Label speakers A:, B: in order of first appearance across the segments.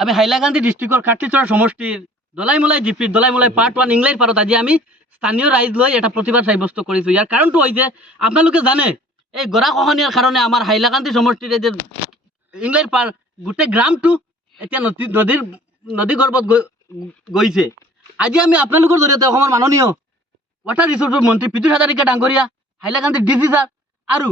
A: আমি হাইলাকান্দি ডিস্ট্রিক্টৰ কাটলিচৰা সমষ্টিৰ দলাইমলাই জিপিৰ দলাইমলাই part one ইংলাইৰ পাৰত আজি আমি স্থানীয় ৰাইজ লৈ এটা প্ৰতিবাদ সাব্যস্ত কৰিছোঁ। ইয়াৰ কাৰণটো হৈছে আপোনালোকে জানে, এই গৰাখহনীয়াৰ কাৰণে আমাৰ হাইলাকান্দি সমষ্টিৰ যে ইংলাইৰ পাৰ গোটেই গ্ৰামটো এতিয়া নদী, নদীৰ, নদী গৰ্ভত গৈছে। আজি আমি আপোনালোকৰ জৰিয়তে অসমৰ মাননীয় ৱাটাৰ ৰিচোৰ্চৰ মন্ত্ৰী পীযুষ হাজাৰিকা ডাঙৰীয়া হাইলাকান্দিৰ ডি চি ছাৰ আৰু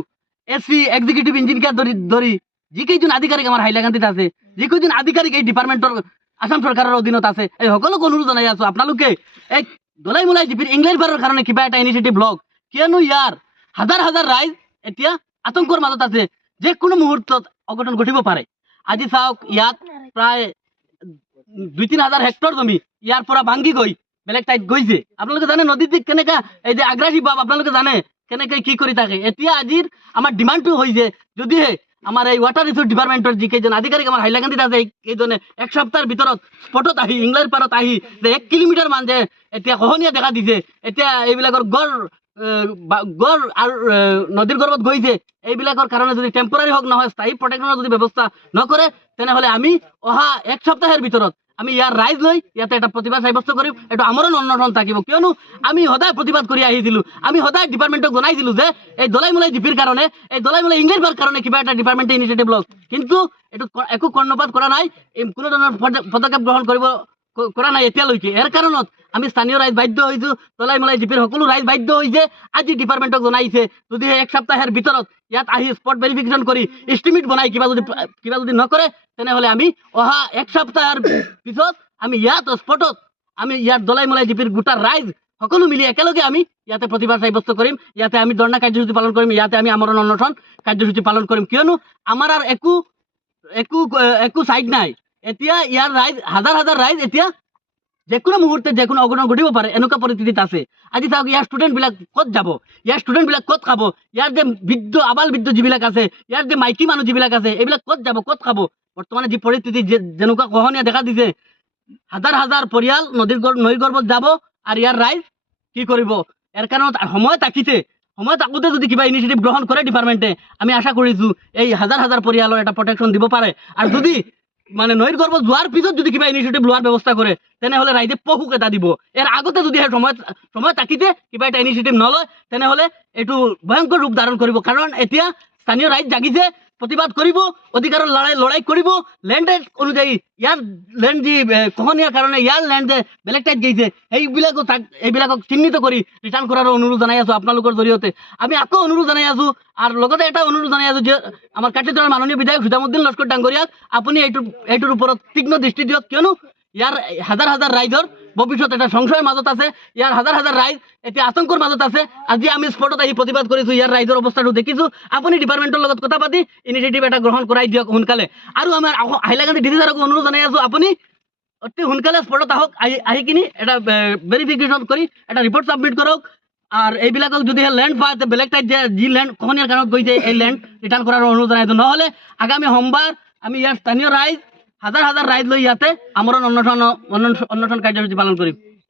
A: এ চি এক্সিকিউটিভ ইঞ্জিনিয়াৰ ধৰি ধৰি যিকেইজন আধিকাৰিক আমাৰ হাইলাকান্দিত আছে যিকেইজন আধিকাৰিক এই ডিপাৰ্টমেণ্টৰ আসাম চৰকাৰৰ অধীনত আছে, এই সকলোকে অনুৰোধ জনাই আছো আপোনালোকে এই দলাই মোলাই জিপিৰ ইংলেণ্ড বাৰৰ কাৰণে কিবা এটা ইনিচিয়েটিভ লওক। কিয়নো ইয়াৰ হাজাৰ হাজাৰ ৰাইজ এতিয়া আতংকৰ মাজত আছে, যে কোনো মুহূৰ্তত অঘটন ঘটিব পাৰে। আজি চাওক, ইয়াত প্ৰায় দুই তিনি হাজাৰ হেক্টৰ জমি ইয়াৰ পৰা ভাঙি গৈ বেলেগ ঠাইত গৈছে। আপোনালোকে জানে নদীত যে কেনেকা এই যে আগ্ৰাসী ভাৱ আপোনালোকে জানে কেনেকে কি কৰি থাকে। এতিয়া আজিৰ আমাৰ ডিমাণ্ডটো হৈছে যদিহে আমাৰ এই ৱাটাৰ ৰিচোৰ্চ ডিপাৰ্টমেণ্টৰ কেজন আধিকারিক আমাৰ হাইলাকান্দিত আছে এইকেইজনে এক সপ্তাহৰ ভিতৰত স্পটত আহি, ইংলেণ্ড পাৰত আহি যে এক কিলোমিটাৰ মান যে এতিয়া খহনীয়া দেখা দিছে, এতিয়া এইবিলাকৰ গড় গড় আৰু নদীৰ গৰ্ভত গৈছে, এইবিলাকৰ কাৰণে যদি টেম্পৰাৰী হওক নহয় স্থায়ী প্ৰটেকশ্যনৰ যদি ব্যৱস্থা নকৰে, তেনেহ'লে আমি অহা এক সপ্তাহের ভিতৰত আমি ইয়াৰ ৰাইজ লৈ ইয়াতে এটা প্ৰতিবাদ সাব্যস্ত কৰিম। এইটো আমাৰো অন্বেষণ থাকিব। কিয়নো আমি সদায় প্ৰতিবাদ কৰি আহিছিলোঁ। আমি সদায় ডিপাৰ্টমেণ্টক জনাইছিলোঁ যে, এই দলাই মোলাই জিপিৰ কাৰণে, এই দলাই মোলাই ইংলেণ্ড বাৰ কাৰণে কিবা এটা ডিপাৰ্টমেণ্টে ইনিচিয়েটিভ লওক। কিন্তু এইটো একো কৰ্ণপাত কৰা নাই। কোনো ধৰণৰ পদ- পদক্ষেপ গ্ৰহণ কৰিব কৰা নাই এতিয়ালৈকে। ইয়াৰ কাৰণত আমি স্থানীয় ৰাইজ বাধ্য হৈছোঁ। দলাই মোলাই জিপিৰ সকলো ৰাইজ বাধ্য হৈছে। আজি ডিপাৰ্টমেণ্টক জনাইছে, যদিহে এক সপ্তাহেৰ ভিতৰত ইয়াত আহি স্পট ভেৰিফিকেশ্যন কৰি এষ্টিমেট বনাই কিবা যদি কিবা যদি নকৰে, তেনেহ'লে আমি অহা এক সপ্তাহৰ পিছত আমি ইয়াত স্পটত, আমি ইয়াত দলাই মলাই জিপিৰ গোটা ৰাইজ সকলো মিলি একেলগে আমি ইয়াতে প্ৰতিবাদ সাব্যস্ত কৰিম। ইয়াতে আমি ধৰ্ণা কাৰ্যসূচী পালন কৰিম। ইয়াতে আমি আমৰণ অনশন কাৰ্যসূচী পালন কৰিম। কিয়নো আমাৰ আৰু একো একো একো চাইড নাই। এতিয়া ইয়াৰ ৰাইজ হাজাৰ হাজাৰ ৰাইজ এতিয়া যিকোনো মুহূৰ্তে যিকোনো অঘটন ঘটিব পাৰে, এনেকুৱা পৰিস্থিতিত আছে। আজি চাওক, ইয়াৰ ষ্টুডেণ্টবিলাক ক'ত যাব? ইয়াৰ ষ্টুডেণ্টবিলাক ক'ত খাব? ইয়াৰ যে বৃদ্ধ, আবাল বৃদ্ধ যিবিলাক আছে, ইয়াৰ যে মাইকী মানুহ যিবিলাক আছে, এইবিলাক ক'ত যাব, ক'ত খাব? বৰ্তমানে যি পৰিস্থিতি যেনেকুৱা খহনীয়া দেখা দিছে, হাজাৰ হাজাৰ পৰিয়াল নদীৰ নৈৰ যাব আৰু ইয়াৰ ৰাইজ কি কৰিব? ইয়াৰ কাৰণত সময় তাকিছে সময় থাকোঁতে যদি কিবা ইনিচিয়েটিভ গ্ৰহণ কৰে ডিপাৰ্টমেণ্টে আমি আশা কৰিছোঁ, এই হাজাৰ হাজাৰ পৰিয়ালৰ এটা প্ৰটেকশ্যন দিব পাৰে। আৰু যদি মানে নৈর গর্ব যোৱাৰ পিছত যদি কিবা ইনিচিয়েটিভ লোৱাৰ ব্যৱস্থা কৰে, তেনেহ'লে ৰাইজে পশুক এটা দিব। ইয়াৰ আগতে যদি সেই সময় সময় তাকিতে কিবা এটা ইনিচিয়েটিভ নলয়, তেনেহ'লে এইটো ভয়ংকৰ ৰূপ ধাৰণ কৰিব। কাৰণ এতিয়া স্থানীয় ৰাইজ জাগিছে প্ৰতিবাদ কৰিব অধিকাৰৰ লৰাই লৰাই কৰিব লেণ্ড অনুযায়ী ইয়াৰ লেণ্ড যি খহনীয়াৰ কাৰণে ইয়াৰ লেণ্ড যে বেলেগ ঠাইত গৈছে সেইবিলাকো তাক এইবিলাকক চিহ্নিত কৰি ৰিটাৰ্ণ কৰাৰ অনুৰোধ জনাই আছোঁ আপোনালোকৰ জৰিয়তে। আমি আকৌ অনুৰোধ জনাই আছোঁ আৰু লগতে এটা অনুৰোধ জনাই আছোঁ যে, আমাৰ কাটিজনৰ মাননীয় বিধায়ক সুদামুদ্দিন লস্কৰ ডাঙৰীয়াক, আপুনি এইটোৰ এইটোৰ ওপৰত তীক্ষ্ণ দৃষ্টি দিয়ক কিয়নো ইয়াৰ হাজাৰ হাজাৰ ৰাইজৰ ভৱিষ্যত এটা সংশয়ৰ মাজত আছে, ইয়াৰ হাজাৰ হাজাৰ ৰাইজ এতিয়া আতংকৰ মাজত আছে। আজি আমি স্পটত আহি প্ৰতিবাদ কৰিছোঁ, ইয়াৰ ৰাইজৰ অৱস্থাটো দেখিছোঁ। আপুনি ডিপাৰ্টমেণ্টৰ লগত কথা পাতি ইনিচিয়েটিভ এটা গ্ৰহণ কৰাই দিয়ক সোনকালে। আৰু আমাৰ হাইলাকান্দি ডি ছাৰকো অনুৰোধ জনাই আছোঁ, আপুনি অতি সোনকালে স্পটত আহক, আহি আহি কিনি এটা ভেৰিফিকেশ্যন কৰি এটা ৰিপৰ্ট ছাবমিট কৰক। আৰু এইবিলাকক যদিহে লেণ্ড পায় বেলেগ ঠাইত যে যি লেণ্ড খহনীয়াৰ কাৰণত গৈছে এই লেণ্ড ৰিটাৰ্ণ কৰাৰ অনুৰোধ জনাইছোঁ নহ'লে আগামী সোমবাৰ আমি ইয়াৰ স্থানীয় ৰাইজ হাজাৰ হাজার ৰাইজ লই ইয়াতে আমরা অন্বেষণ অন্বেষণ কাৰ্যসূচী পালন কৰিম